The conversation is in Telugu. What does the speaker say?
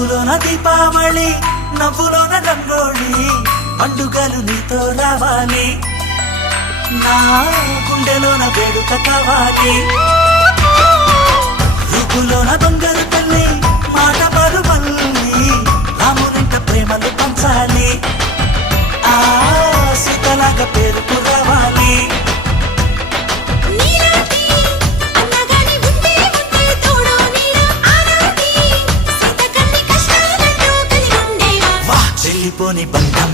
ముగ్గులోన దీపావళి నవ్వులోన రంగోళి పండుగలు నీతో రావాలి నా గుండెలోన వేడుక కావాలి రుపులోన దొంగలు తల్లి మాట పరుమల్లి రామునింట ప్రేమలు పంచాలి ఆ సీతలాగా పేరుకు రావాలి చెల్లిపోని బంధం